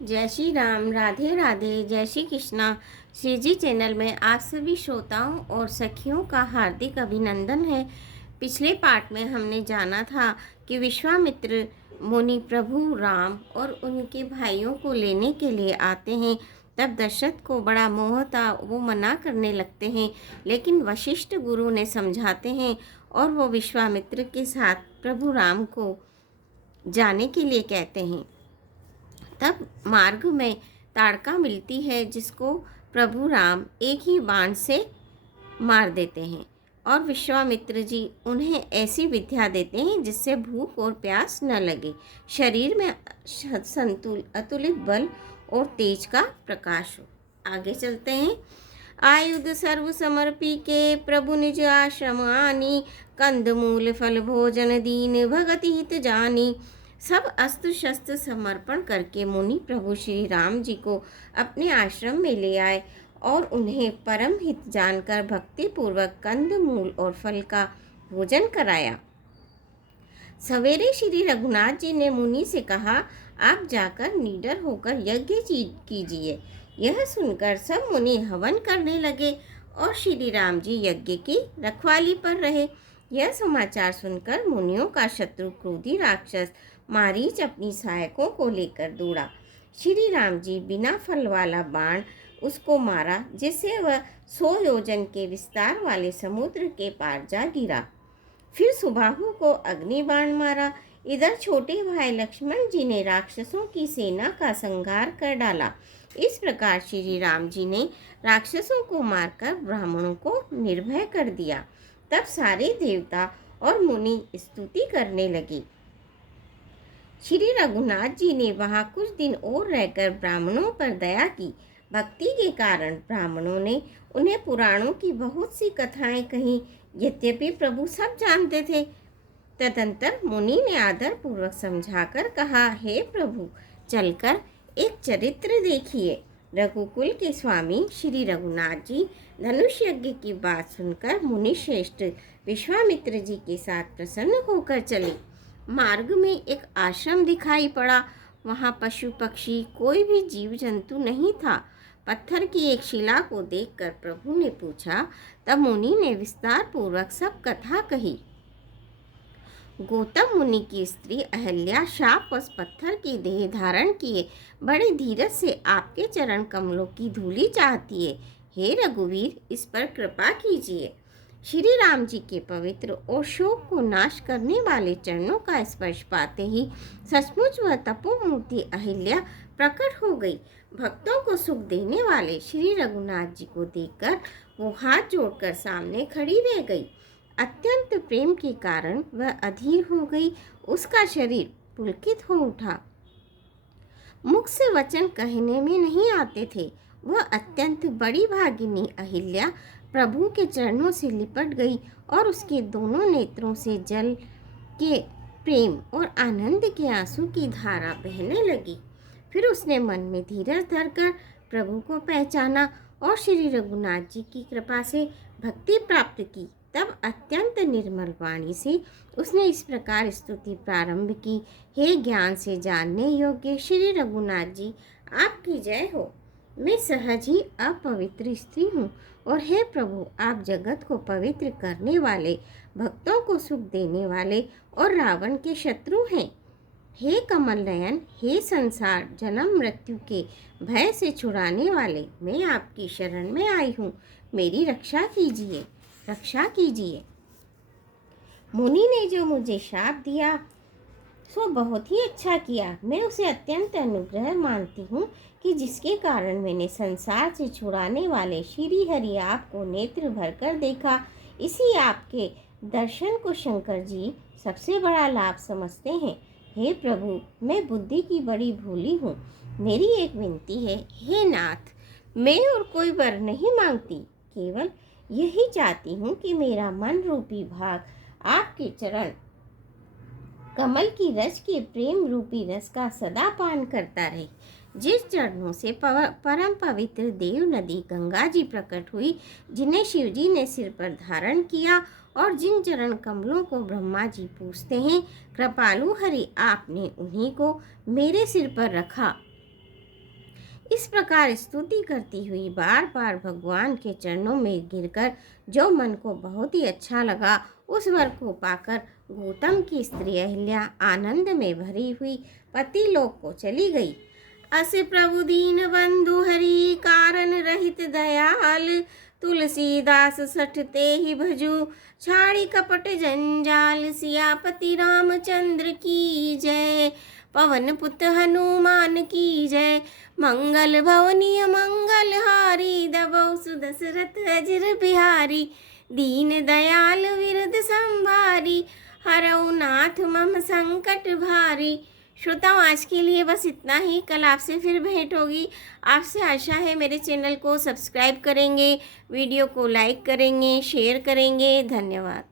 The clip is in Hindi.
जय श्री राम, राधे राधे, जय श्री कृष्णा। श्री जी चैनल में आप सभी श्रोताओं और सखियों का हार्दिक अभिनंदन है। पिछले पार्ट में हमने जाना था कि विश्वामित्र मुनि प्रभु राम और उनके भाइयों को लेने के लिए आते हैं। तब दशरथ को बड़ा मोह था, वो मना करने लगते हैं, लेकिन वशिष्ठ गुरु ने समझाते हैं और वो विश्वामित्र के साथ प्रभु राम को जाने के लिए कहते हैं। तब मार्ग में ताड़का मिलती है, जिसको प्रभु राम एक ही बाण से मार देते हैं और विश्वामित्र जी उन्हें ऐसी विद्या देते हैं जिससे भूख और प्यास न लगे, शरीर में अतुलित बल और तेज का प्रकाश हो। आगे चलते हैं। आयुध सर्व समर्पी के प्रभु निज आश्रम आनी, कंद मूल फल भोजन दीन भगति हित जानी। सब अस्त्र शस्त्र समर्पण करके मुनि प्रभु श्री राम जी को अपने आश्रम में ले आए और उन्हें परम हित जानकर भक्ति पूर्वक कंद मूल और फल का भोजन कराया। सवेरे श्री रघुनाथ जी ने मुनि से कहा, आप जाकर निडर होकर यज्ञ कीजिए। यह सुनकर सब मुनि हवन करने लगे और श्री राम जी यज्ञ की रखवाली पर रहे। यह समाचार सुनकर मुनियों का शत्रु क्रोधी राक्षस मारीच अपनी सहायकों को लेकर दौड़ा। श्री राम जी बिना फल वाला बाण उसको मारा, जिससे वह 100 योजन के विस्तार वाले समुद्र के पार जा गिरा। फिर सुबाहु को अग्नि बाण मारा। इधर छोटे भाई लक्ष्मण जी ने राक्षसों की सेना का संहार कर डाला। इस प्रकार श्री राम जी ने राक्षसों को मारकर ब्राह्मणों को निर्भय कर दिया। तब सारे देवता और मुनि स्तुति करने लगे। श्री रघुनाथ जी ने वहाँ कुछ दिन और रहकर ब्राह्मणों पर दया की। भक्ति के कारण ब्राह्मणों ने उन्हें पुराणों की बहुत सी कथाएं कही, यद्यपि प्रभु सब जानते थे। तदंतर मुनि ने आदर पूर्वक समझाकर कहा, हे प्रभु, चलकर एक चरित्र देखिए। रघुकुल के स्वामी श्री रघुनाथ जी धनुष यज्ञ की बात सुनकर मुनि श्रेष्ठ विश्वामित्र जी के साथ प्रसन्न होकर चले। मार्ग में एक आश्रम दिखाई पड़ा। वहाँ पशु पक्षी कोई भी जीव जंतु नहीं था। पत्थर की एक शिला को देखकर प्रभु ने पूछा। तब मुनि ने विस्तार पूर्वक सब कथा कही। गौतम मुनि की स्त्री अहल्या शापवश पत्थर की देह धारण किए बड़े धीरज से आपके चरण कमलों की धूलि चाहती है। हे रघुवीर, इस पर कृपा कीजिए। श्री राम जी के पवित्र और शोक को नाश करने वाले चरणों का स्पर्श पाते ही सचमुच वह तपोमूर्ति अहिल्या प्रकट हो गई। भक्तों को सुख देने वाले श्री रघुनाथ जी को देखकर वो हाथ जोड़कर सामने खड़ी रह गई। अत्यंत प्रेम के कारण वह अधीर हो गई। उसका शरीर पुलकित हो उठा। मुख से वचन कहने में नहीं आते थे। वह अत्यंत बड़ी भागिनी अहिल्या प्रभु के चरणों से लिपट गई और उसके दोनों नेत्रों से जल के प्रेम और आनंद के आंसू की धारा बहने लगी। फिर उसने मन में धीरज धरकर प्रभु को पहचाना और श्री रघुनाथ जी की कृपा से भक्ति प्राप्त की। तब अत्यंत निर्मल वाणी से उसने इस प्रकार स्तुति प्रारंभ की, हे ज्ञान से जानने योग्य श्री रघुनाथ जी, आपकी जय हो। मैं सहज ही अपवित्र स्त्री हूँ और हे प्रभु, आप जगत को पवित्र करने वाले, भक्तों को सुख देने वाले और रावण के शत्रु हैं। हे कमल नयन, हे संसार जन्म मृत्यु के भय से छुड़ाने वाले, मैं आपकी शरण में आई हूँ। मेरी रक्षा कीजिए, रक्षा कीजिए। मुनि ने जो मुझे श्राप दिया सो बहुत ही अच्छा किया। मैं उसे अत्यंत अनुग्रह मानती हूँ कि जिसके कारण मैंने संसार से छुड़ाने वाले श्री हरि आपको नेत्र भरकर देखा। इसी आपके दर्शन को शंकर जी सबसे बड़ा लाभ समझते हैं। हे प्रभु, मैं बुद्धि की बड़ी भोली हूँ। मेरी एक विनती है, हे नाथ, मैं और कोई वर नहीं मांगती, केवल यही चाहती हूँ कि मेरा मन रूपी भाग आपके चरण कमल की रस के प्रेम रूपी रस का सदा पान करता रहे। जिस चरणों से परम पवित्र देव नदी गंगा जी प्रकट हुई, जिन्हें शिवजी ने सिर पर धारण किया और जिन चरण कमलों को ब्रह्मा जी पूजते हैं, कृपालु हरि आपने उन्हीं को मेरे सिर पर रखा। इस प्रकार स्तुति करती हुई बार बार भगवान के चरणों में गिरकर जो मन को बहुत ही अच्छा लगा, उस वर को पाकर गौतम की स्त्री अहिल्या आनंद में भरी हुई पति लोक को चली गई। अस प्रभु दीन बंधु हरि कारण रहित दयाल, तुलसीदास सठते ही भजू छाड़ी कपट जंजाल, सियापति रामचंद्र की जय, पवन पुत्र हनुमान की जय, मंगल भवनीय मंगल हारी, दबौ सुदशरथ अजर बिहारी, दीन दयाल विरद संभारी, हरौ नाथ मम संकट भारी। श्रोताओं, आज के लिए बस इतना ही। कल आपसे फिर भेंट होगी। आपसे आशा है मेरे चैनल को सब्सक्राइब करेंगे, वीडियो को लाइक करेंगे, शेयर करेंगे। धन्यवाद।